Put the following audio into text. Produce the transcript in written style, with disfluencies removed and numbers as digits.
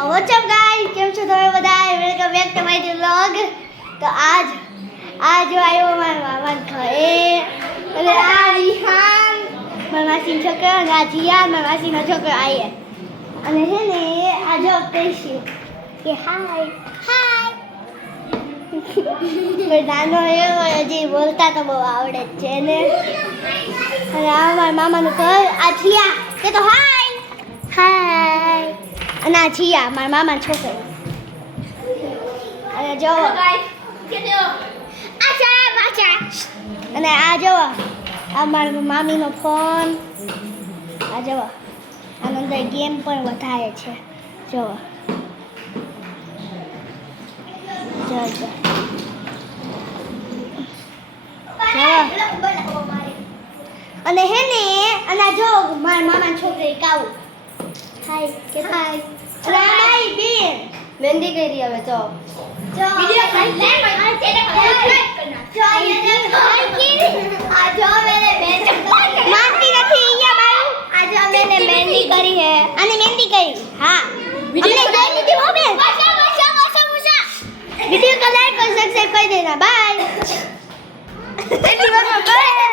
What's up guys? કેમ છો તમે બધા? Welcome back to my vlog. તો આજ જો આવ્યો મારા મામાના ઘરે અને આ વિહાન મારા માસીનો છોકરો અને આ જીયા મારા માસીનો છોકરો આયે અને હે ને આ જો કહીશું કે હાય કોઈ નાનો એવો હજી બોલતા તો બહુ આવડે જ છે ને અને આ મારા મામાનું ઘર આ જીયા કે તો હાય અને આ જીયા મારા મામાનો છોકરો અને જો અને આ જો આ મારા મામીનો ફોન આ જો આની અંદર ગેમ પણ વધારે છે જો અને હે ને અને જો મારા મામાના છોકરી કાઉ હાય કે હાય રાઈ બેન મહેંદી કરી હવે તો वीडियो कर ले मैं तेरे को लाइक करना जो ये आज मैंने मानती नहीं ये बाबू आज मैंने मेहंदी करी है અને मेहंदी કરી हां वीडियो જોઈ લીધી હો બેન માશા वीडियो को लाइक और सब्सक्राइब कर देना बाय बाय